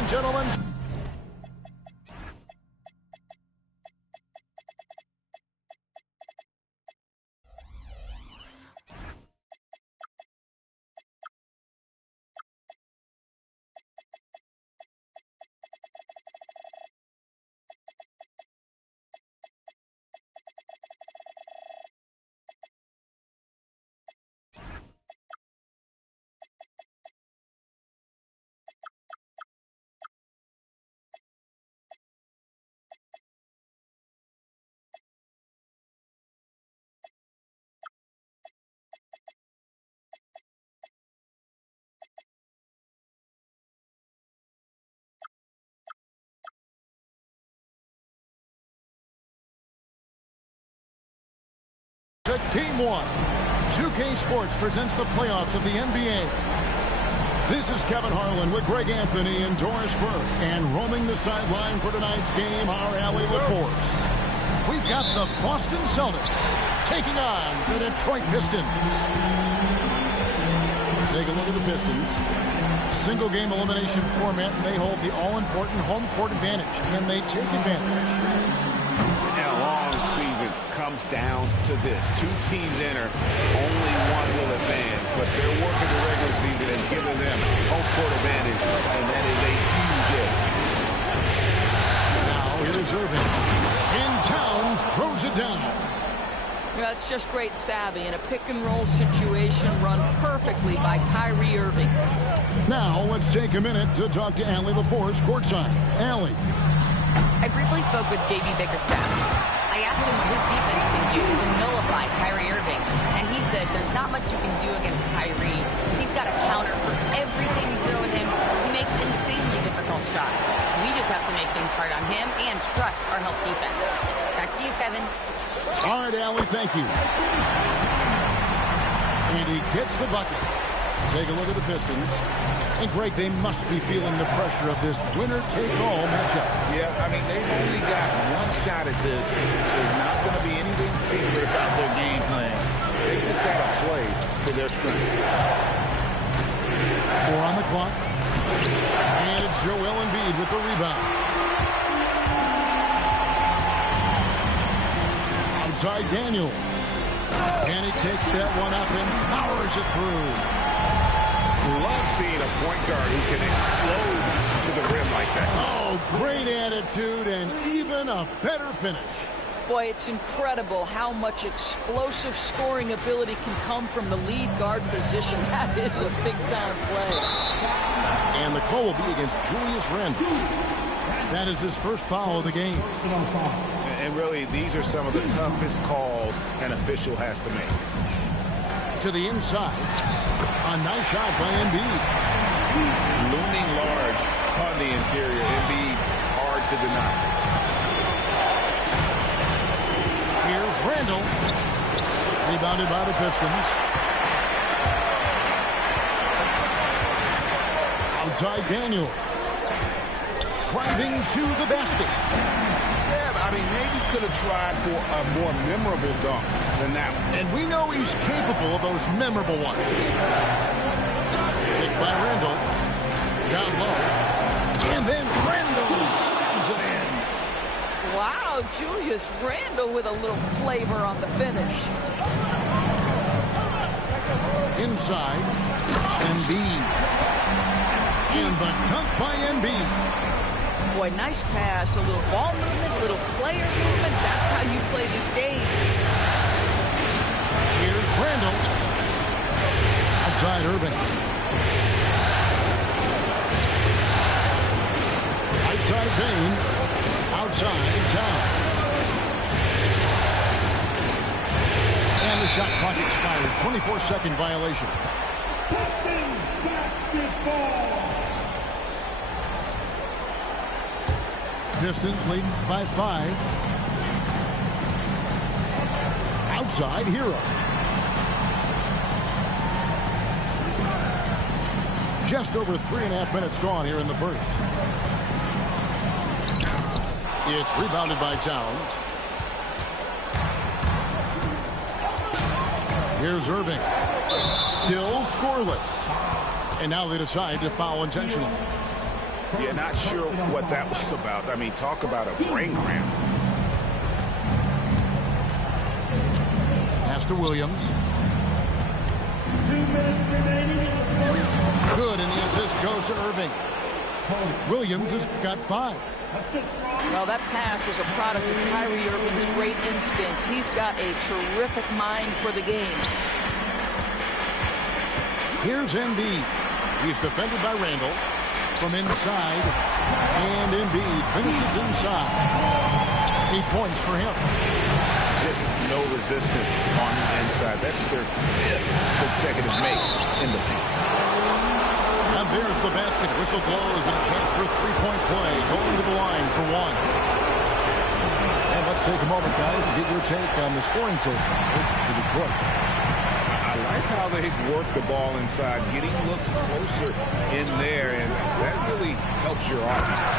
and gentlemen. To Game 1, 2K Sports presents the playoffs of the NBA. This is Kevin Harlan with Greg Anthony and Doris Burke. And roaming the sideline for tonight's game, our Allie LaForce. We've got the Boston Celtics taking on the Detroit Pistons. Take a look at the Pistons. Single game elimination format, and they hold the all-important home court advantage. Can they take advantage? And a long season comes down to this. Two teams enter, only one will advance, but they're working the regular season and giving them home court advantage, and that is a huge edge. Now here's Irving. In town, throws it down. That's just great savvy in a pick-and-roll situation run perfectly by Kyrie Irving. Now let's take a minute to talk to Allie LaForce courtside. Allie. I briefly spoke with J.B. Bickerstaff. I asked him what his defense can do to nullify Kyrie Irving, and he said there's not much you can do against Kyrie. He's got a counter for everything you throw at him. He makes insanely difficult shots. We just have to make things hard on him and trust our help defense. Back to you, Kevin. All right, Allie, thank you. And he gets the bucket. Take a look at the Pistons. And, Greg, they must be feeling the pressure of this winner-take-all matchup. Yeah, I mean, they've only got one shot at this. There's not going to be anything secret about their game plan. They just got to play to their strength. 4 on the clock. And it's Joel Embiid with the rebound. Outside Daniels. And he takes that one up and powers it through. Love seeing a point guard who can explode to the rim like that. Oh, great attitude and even a better finish. Boy, it's incredible how much explosive scoring ability can come from the lead guard position. That is a big-time play. And the call will be against Julius Randle. That is his first foul of the game. And really, these are some of the toughest calls an official has to make. To the inside. A nice shot by Embiid. Looming large on the interior. Embiid, hard to deny. Here's Randle. Rebounded by the Pistons. Outside Daniels. Driving to the basket. Yeah, I mean, maybe could have tried for a more memorable dunk than that one. And we know he's capable of those memorable ones. Picked by Randle. Down low. And then Randle slams it in. Wow, Julius Randle with a little flavor on the finish. Inside. Embiid. And the dunk by Embiid. Boy, nice pass, a little ball movement, little player movement. That's how you play this game. Here's Randle. Outside Irving. Outside Bain. Outside Towns. And the shot clock expires. 24-second violation. Pistons lead by 5. Outside Hero. Just over 3.5 minutes gone here in the first. It's rebounded by Towns. Here's Irving. Still scoreless. And now they decide to foul intentionally. Yeah, not sure what that was about. I mean, talk about a brain cramp. Pass to Williams. 2 minutes remaining. Good, and the assist goes to Irving. Williams has got 5. Well, that pass is a product of Kyrie Irving's great instincts. He's got a terrific mind for the game. Here's Embiid. He's defended by Randall from inside, and Embiid finishes inside. 8 points for him. Just no resistance on the inside. That's their 5th consecutive make in the paint. And there's the basket. Whistle blows and a chance for a three-point play. Going to the line for 1. And let's take a moment, guys, to get your take on the scoring so far for Detroit. I like how they've worked the ball inside, getting looks closer in there, and that really helps your offense.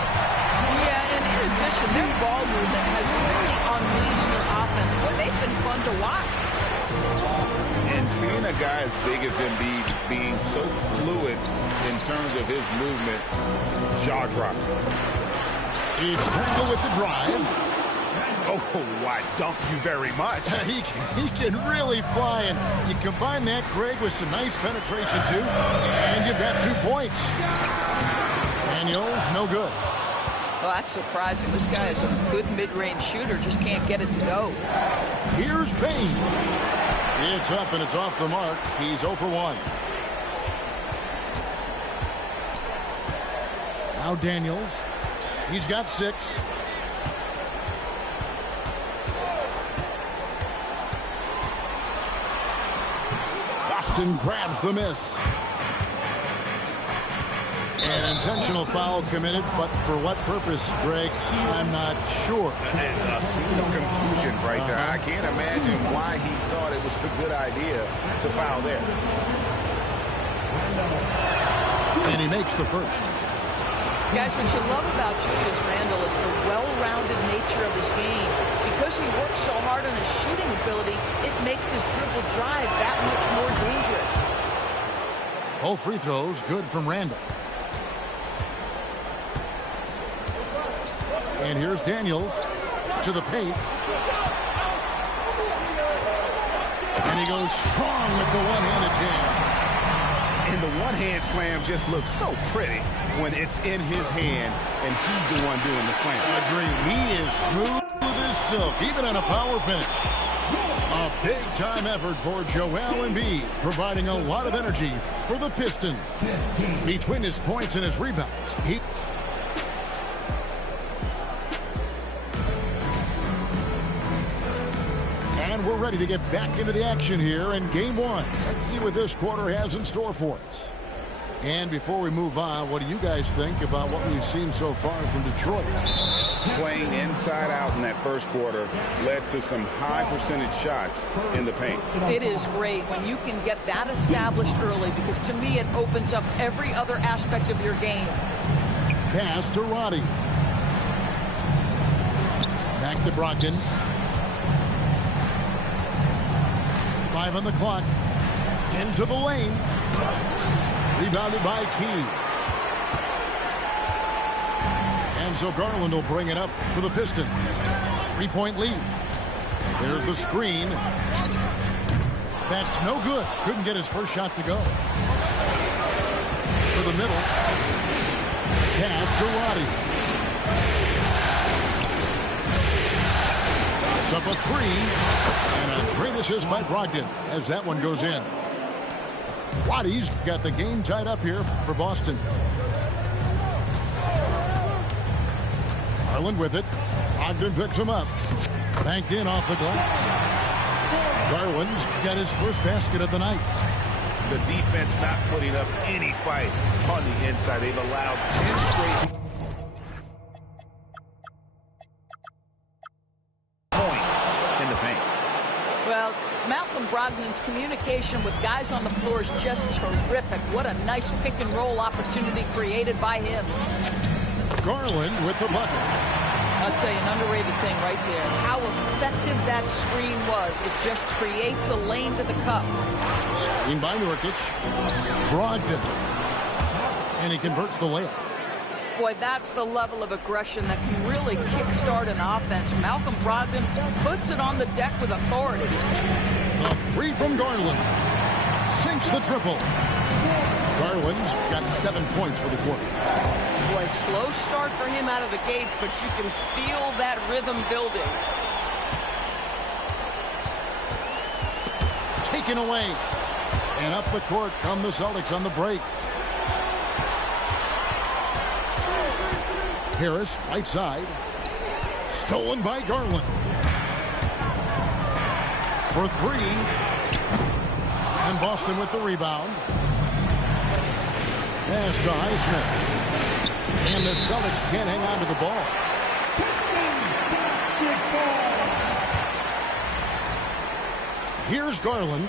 Yeah, and in addition, their ball movement has really unleashed their offense. Boy, they've been fun to watch. And seeing a guy as big as Embiid being so fluid in terms of his movement, jaw-dropping. It's Randall with the drive. Oh, why, thank you very much. He can really fly, and you combine that, Greg, with some nice penetration, too, and you've got 2 points. Daniels, no good. Well, that's surprising. This guy is a good mid-range shooter, just can't get it to go. Here's Payne. It's up, and it's off the mark. He's 0 for 1. Now Daniels. He's got 6. Boston grabs the miss. An intentional foul committed, but for what purpose, Greg? I'm not sure. A scene of confusion right there. I can't imagine why he thought it was a good idea to foul there. And he makes the first. Guys, what you love about Julius Randle is the well-rounded nature of his game. Because he works so hard on his shooting ability, it makes his dribble drive that much more dangerous. Both free throws good from Randle. And here's Daniels to the paint. And he goes strong with the one-handed jam. And the one-hand slam just looks so pretty when it's in his hand and he's the one doing the slam. Agreed. He is smooth as silk, even on a power finish. A big-time effort for Joel Embiid, providing a lot of energy for the Pistons. Between his points and his rebounds, And we're ready to get back into the action here in Game 1. Let's see what this quarter has in store for us. And before we move on, what do you guys think about what we've seen so far from Detroit? Playing inside out in that first quarter led to some high percentage shots in the paint. It is great when you can get that established early, because to me it opens up every other aspect of your game. Pass to Roddy. Back to Brogdon. 5 on the clock. Into the lane. Rebounded by Key. And so Garland will bring it up for the Pistons. 3-point lead. There's the screen. That's no good. Couldn't get his first shot to go. To the middle. Pass to Roddy. It's up a 3. And a great assist by Brogdon as that one goes in. Roddy's got the game tied up here for Boston. Garland with it. Brogdon picks him up. Banked in off the glass. Garland's got his first basket of the night. The defense not putting up any fight on the inside. They've allowed 10 straight points in the paint. Well, Malcolm Brogdon's communication with guys on the floor is just terrific. What a nice pick and roll opportunity created by him. Garland with the bucket. I'll tell you, an underrated thing right there. How effective that screen was. It just creates a lane to the cup. Screen by Nurkic. Brogdon. And he converts the layup. Boy, that's the level of aggression that can really kickstart an offense. Malcolm Brogdon puts it on the deck with authority. A three from Garland. Sinks the triple. Garland's got 7 points for the quarter. Boy, slow start for him out of the gates, but you can feel that rhythm building. Taken away. And up the court come the Celtics on the break. Harris, right side. Stolen by Garland. For three. And Boston with the rebound. Pass to Highsmith. And the Celtics can't hang on to the ball. Here's Garland.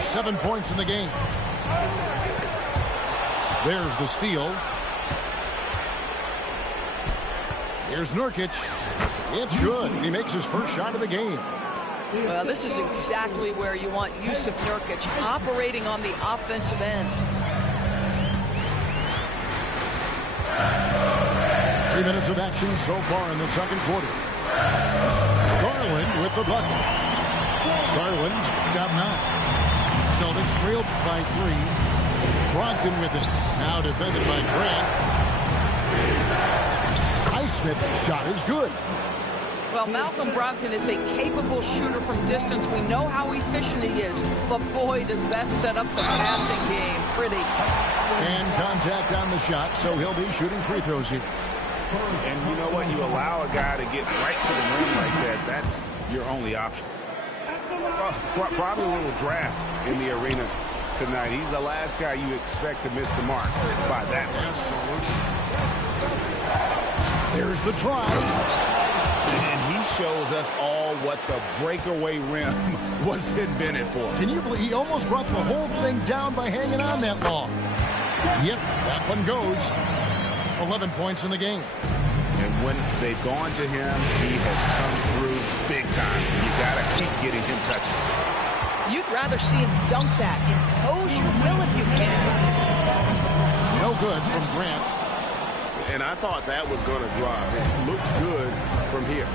7 points in the game. There's the steal. Here's Nurkic. It's good. He makes his first shot of the game. Well, this is exactly where you want Jusuf Nurkic, operating on the offensive end. 3 minutes of action so far in the second quarter. Garland with the bucket. Garland's got 9. Celtics trailed by 3. Brogdon with it. Now defended by Grant. Highsmith's shot is good. Well, Malcolm Brogdon is a capable shooter from distance. We know how efficient he is, but boy, does that set up the passing game pretty. And contact on the shot, so he'll be shooting free throws here. And you know what? You allow a guy to get right to the rim like that. That's your only option. Probably a little draft in the arena tonight. He's the last guy you expect to miss the mark by that much. There's the try. And he shows us all what the breakaway rim was invented for. Can you believe he almost brought the whole thing down by hanging on that long? Yep, that one goes. 11 points in the game. And when they've gone to him, he has come through big time. You got to keep getting him touches. You'd rather see him dunk that. Impose your will if you can. No good from Grant. And I thought that was going to drop. It looked good from here.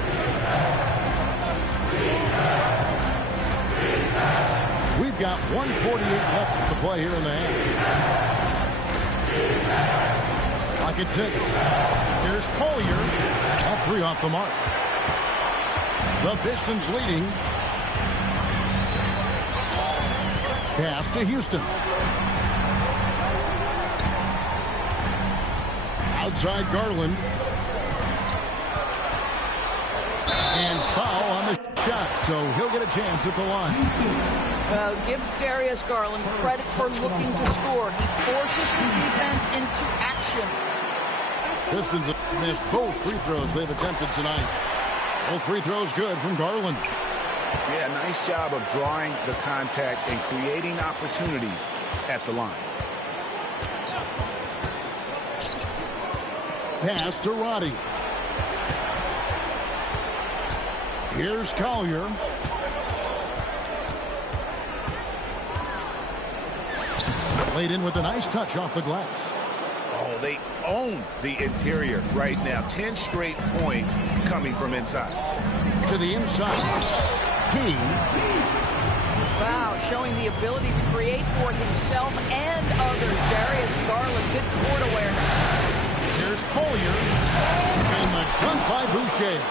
We've got 1:48 left to play here in the half. Clock at 6. Here's Collier. All 3 off the mark. The Pistons leading. Pass to Houston. Outside Garland. And foul on the shot, so he'll get a chance at the line. Well, give Darius Garland credit for looking to score. He forces the defense into action. Pistons have missed both free throws they've attempted tonight. Both free throws good from Garland. Yeah, nice job of drawing the contact and creating opportunities at the line. Pass to Roddy. Here's Collier. Laid in with a nice touch off the glass. Oh, they own the interior right now. 10 straight points coming from inside. To the inside. Key. Wow, showing the ability to create for himself and others. Darius Garland, good court awareness. Here's Collier. And the dunk by Boucher.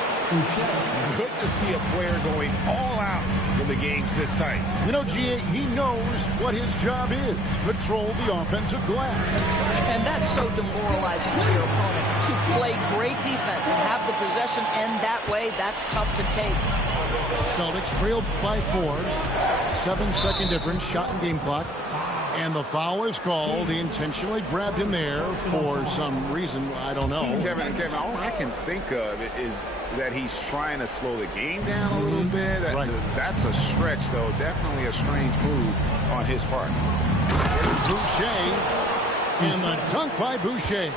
Good to see a player going all out when the game's this tight. You know, G.A., he knows what his job is. Control the offensive glass. And that's so demoralizing to your opponent. To play great defense and have the possession end that way, that's tough to take. Celtics trailed by 4. 7-second difference, shot and game clock. And the foul is called. He intentionally grabbed him there for some reason. I don't know. Kevin, all I can think of is that he's trying to slow the game down a little bit. Right. That's a stretch, though. Definitely a strange move on his part. There's Boucher. And the dunk by Boucher.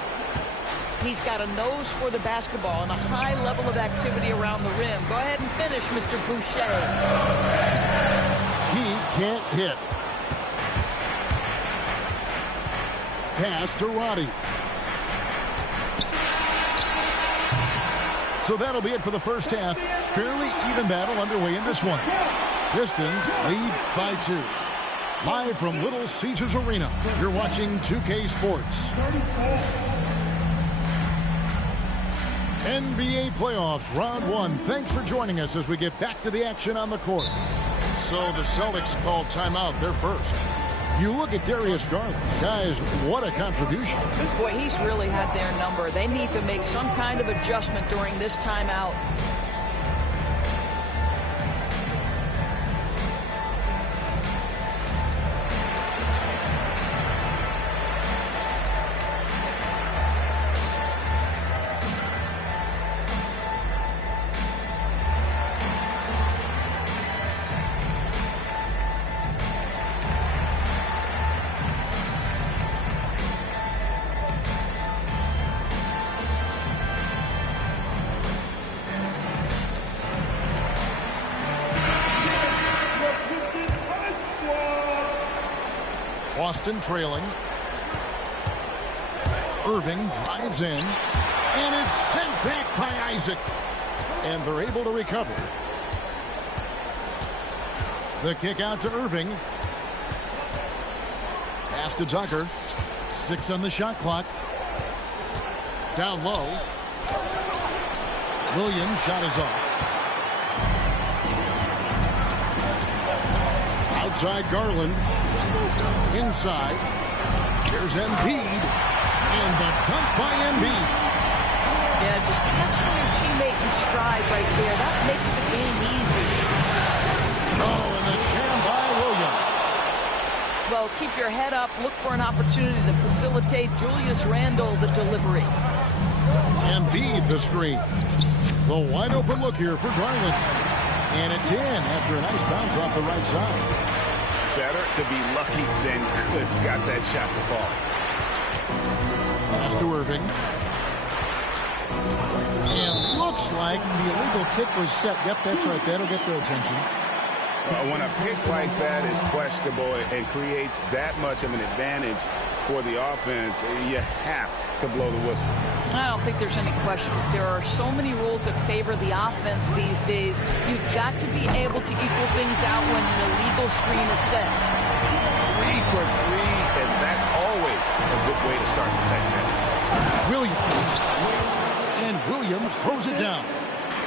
He's got a nose for the basketball and a high level of activity around the rim. Go ahead and finish, Mr. Boucher. He can't hit. Pass to Roddy. So that'll be it for the first half. Fairly even battle underway in this one. Pistons lead by 2. Live from Little Caesars Arena, you're watching 2K Sports. NBA playoffs, round 1. Thanks for joining us as we get back to the action on the court. So the Celtics called timeout. They're first. You look at Darius Garland. Guys, what a contribution. Boy, he's really had their number. They need to make some kind of adjustment during this timeout. Boston trailing. Irving drives in. And it's sent back by Isaac. And they're able to recover. The kick out to Irving. Pass to Tucker. 6 on the shot clock. Down low. Williams' shot is off. Outside Garland. Inside. Here's Embiid. And the dunk by Embiid. Yeah, just catching your teammate in stride right there. That makes the game easy. Oh, and the jam by Williams. Well, keep your head up. Look for an opportunity to facilitate Julius Randle the delivery. Embiid the screen. The wide open look here for Garland. And it's in after a nice bounce off the right side. Better to be lucky than good. Got that shot to fall. Pass to Irving. And looks like the illegal kick was set. Yep, that's right. That'll get their attention. When a pick like that is questionable and creates that much of an advantage for the offense, you have to blow the whistle. I don't think there's any question. There are so many rules that favor the offense these days. You've got to be able to equal things out when an illegal screen is set. 3 for 3, and that's always a good way to start the second half. Williams. And Williams throws it down.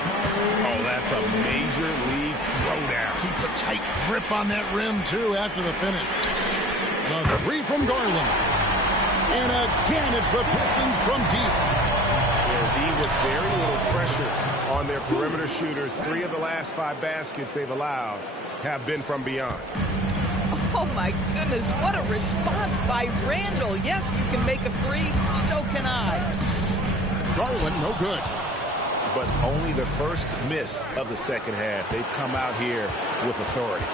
Oh, that's a major league throwdown. Keeps a tight grip on that rim, too, after the finish. The 3 from Garland. And again, it's the Pistons from deep. Indeed, with very little pressure on their perimeter shooters. 3 of the last 5 baskets they've allowed have been from beyond. Oh, my goodness. What a response by Randle. Yes, you can make a 3. So can I. Garland, no good. But only the first miss of the second half. They've come out here with authority.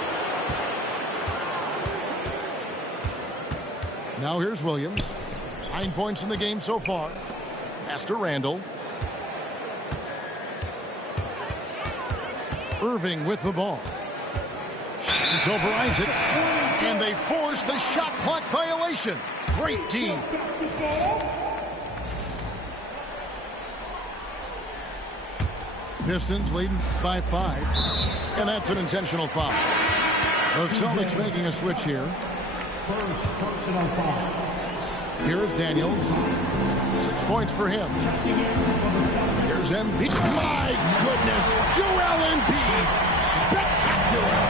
Now here's Williams. 9 points in the game so far. Pass to Randle. Irving with the ball. Shoots over Isaac. And they force the shot clock violation. Great team. Pistons leading by 5. And that's an intentional foul. The Celtics making a switch here. First personal foul. Here is Daniels. 6 points for him. Here's Embiid. My goodness. Joel Embiid. Spectacular.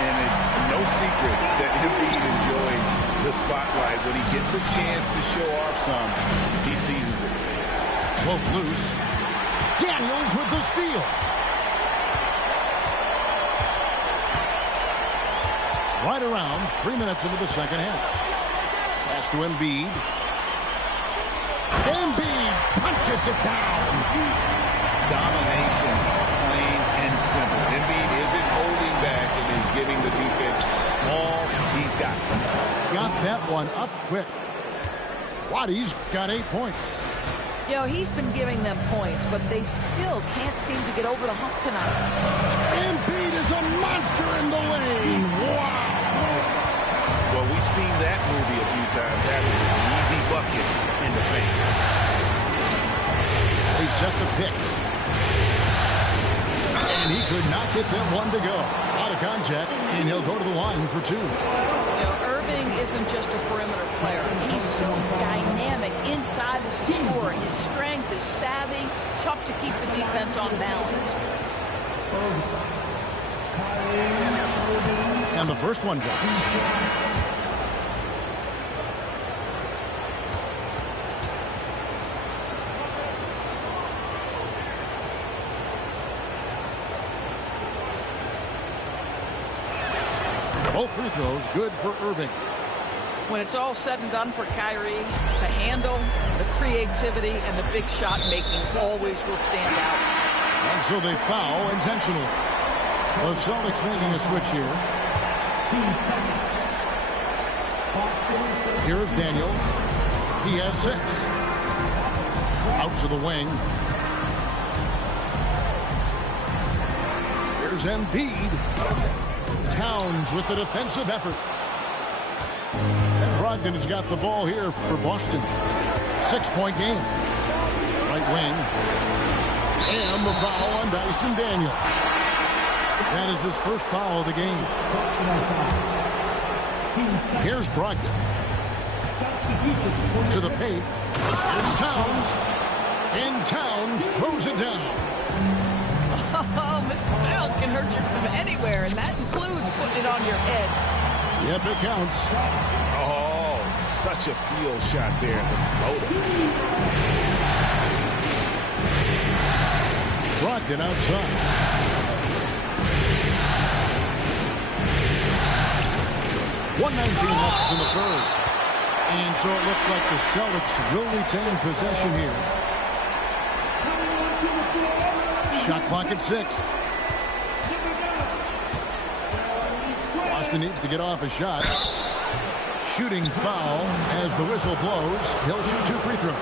And it's no secret that Embiid enjoys the spotlight. When he gets a chance to show off some, he seizes it. Both loose. Daniels with the steal. Right around 3 minutes into the second half. Pass to Embiid. Embiid punches it down. Domination, plain and simple. Embiid isn't holding back and is giving the defense all he's got. Got that one up quick. Waddy's got 8 points. You know, he's been giving them points, but they still can't seem to get over the hump tonight. Embiid is a monster in the lane. Wow. Well, we've seen that movie a few times, having this easy bucket in the paint. They set the pick. And he could not get them one to go. Out of contact, and he'll go to the line for 2. You know, Irving isn't just a perimeter player. He's so dynamic inside as a scorer. His strength, his savvy, tough to keep the defense on balance. And the first one drops. Both free throws good for Irving. When it's all said and done for Kyrie, the handle, the creativity, and the big shot making always will stand out. And so they foul intentionally. The Celtics making a switch here. Here's Daniels. He has 6. Out to the wing. Here's Embiid. Towns with the defensive effort. And Brogdon has got the ball here for Boston. 6-point game. Right wing. And the foul on Dyson Daniels. That is his first foul of the game. Here's Brogdon. To the paint. Here's Towns. And Towns throws it down. Oh, Mr. Towns can hurt you from anywhere, and that includes putting it on your head. Yep, it counts. Oh, such a field shot there. The floater. Brogdon outside. .119 left in the third. And so it looks like the Celtics will retain possession here. Shot clock at 6. Boston needs to get off a shot. Shooting foul as the whistle blows. He'll shoot 2 free throws.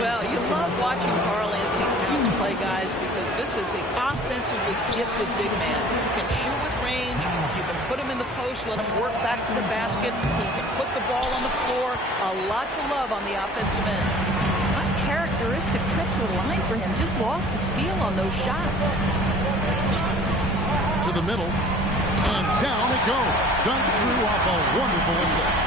Well, you love watching Karl-Anthony Towns play, guys, because this is an offensively gifted big man. He can shoot with range. You can put him in the post, let him work back to the basket. He can put the ball on the floor. A lot to love on the offensive end. Uncharacteristic trip to the line for him. Just lost his feel on those shots. To the middle. And down it goes. Dunked through off a wonderful assist.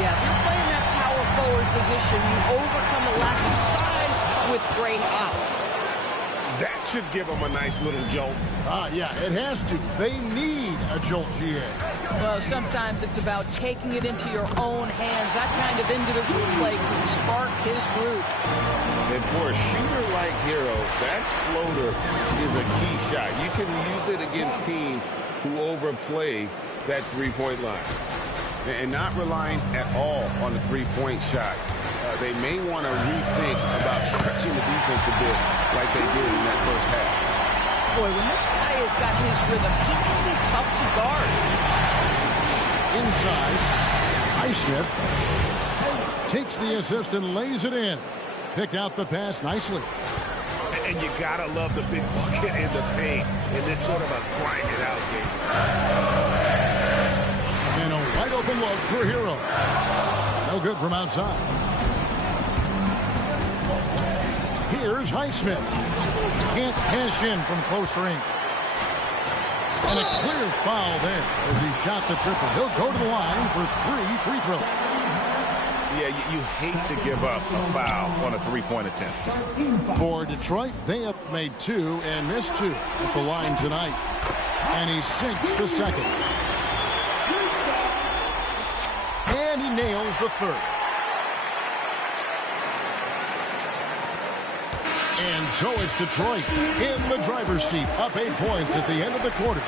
Yeah, if you're playing that power forward position, you overcome the lack of size with great hops. That should give them a nice little jolt. Yeah, it has to. They need a jolt, GA. Well, sometimes it's about taking it into your own hands. That kind of individual play can spark his group. And for a shooter like Hero, that floater is a key shot. You can use it against teams who overplay that three-point line and not relying at all on the three-point shot. They may want to rethink about stretching the defense a bit like they did in that first half. Boy, when this guy has got his rhythm, he can be tough to guard. Inside, Highsmith takes the assist and lays it in. Picked out the pass nicely. And you gotta love the big bucket in the paint in this sort of a grind-it-out game. And a wide open look for Hero. No good from outside. Here's Highsmith. Can't cash in from close range. And a clear foul there as he shot the triple. He'll go to the line for 3 free throws. Yeah, you hate to give up a foul on a three-point attempt. For Detroit, they have made 2 and missed 2 at the line tonight. And he sinks the second. And he nails the third. And so is Detroit in the driver's seat, up 8 points at the end of the quarter.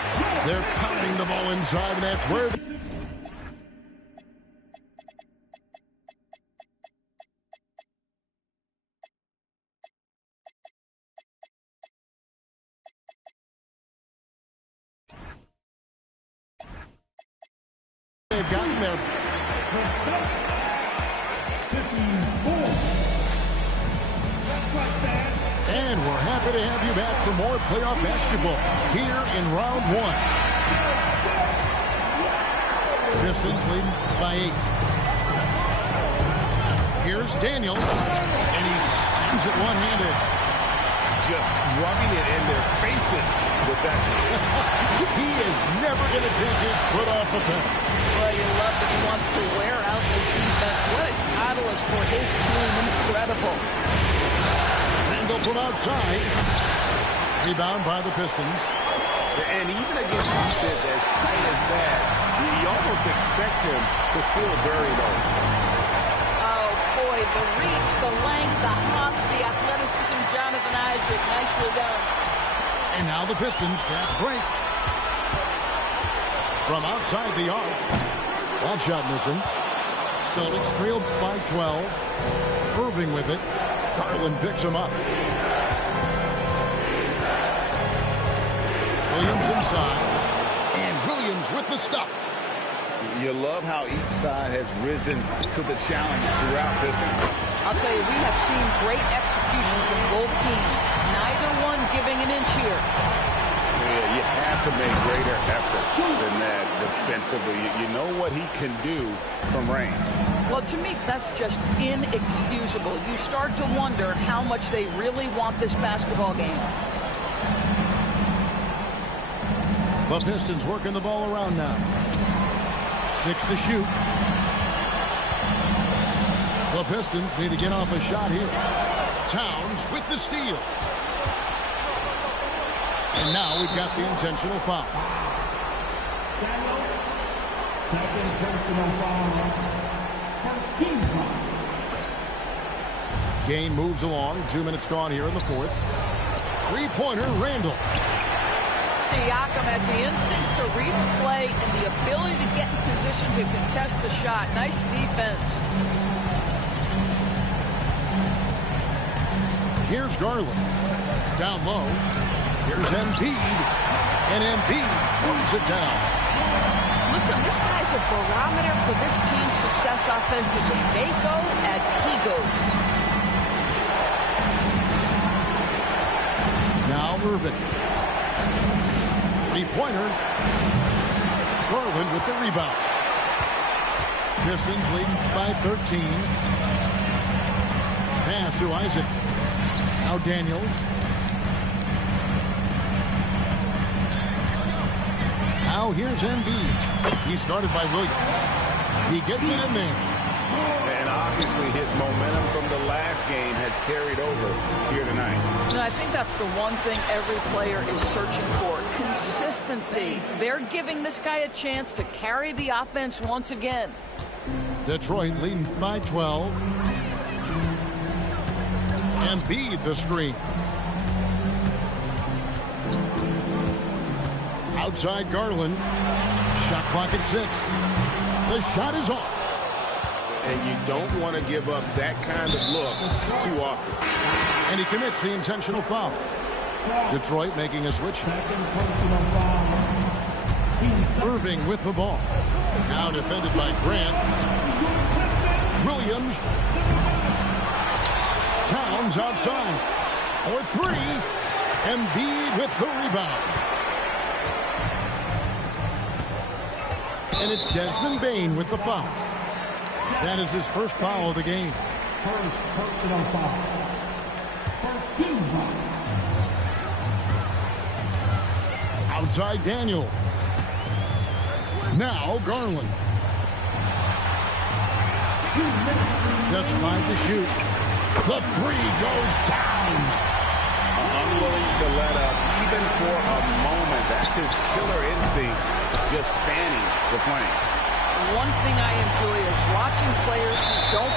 They're pounding the ball inside, and that's where they've gotten there. And we're happy to have you back for more playoff basketball here in round 1. Pistons leading by 8. Here's Daniels, and he slams it one-handed. Just rubbing it in their faces with that. He is never going to take his foot off the pedal. Well, you love that he wants to wear out the defense. What a catalyst for his team. Incredible. Randall from outside. Rebound by the Pistons. And even against defense as tight as that, you almost expect him to still bury those. Oh, boy, the reach, the length, the hops, the athleticism, Jonathan Isaac, nicely done. And now the Pistons fast break. From outside the arc. That shot missing. Celtics trail by 12. Irving with it. Garland picks him up. Williams inside. And Williams with the stuff. You love how each side has risen to the challenge throughout this one. I'll tell you, we have seen great execution from both teams. Neither one giving an inch here. Yeah, you have to make greater effort than that defensively. You know what he can do from range. Well, to me, that's just inexcusable. You start to wonder how much they really want this basketball game. The Pistons working the ball around now. 6 to shoot. The Pistons need to get off a shot here. Towns with the steal. And now we've got the intentional foul. Second personal foul. First team foul. Game moves along. 2 minutes gone here in the fourth. Three-pointer, Randall. Siakam has the instincts to read the play and the ability to get in position to contest the shot. Nice defense. Here's Garland. Down low. Here's Embiid. And Embiid throws it down. Listen, this guy's a barometer for this team's success offensively. They go as he goes. Now Irving. Three-pointer. Garland with the rebound. Pistons leading by 13. Pass to Isaac. Now Daniels. Now here's Embiid. He started by Williams. He gets it in there. And obviously his momentum from the last game has carried over here tonight. And I think that's the one thing every player is searching for. Consistency. They're giving this guy a chance to carry the offense once again. Detroit leading by 12. Embiid the screen. Outside Garland. Shot clock at 6. The shot is off. And you don't want to give up that kind of look too often. And he commits the intentional foul. Detroit making a switch. Second personal foul. Irving with the ball. Now defended by Grant. Williams. Towns outside. For 3. Embiid with the rebound. And it's Desmond Bane with the foul. That is his first foul of the game. First personal foul. First team foul. Outside Daniel. Now Garland. 2 minutes. Just 5 to shoot. The 3 goes down. Unwilling to let up even for a moment. That's his killer instinct, just fanning the flame. One thing I enjoy is watching players who don't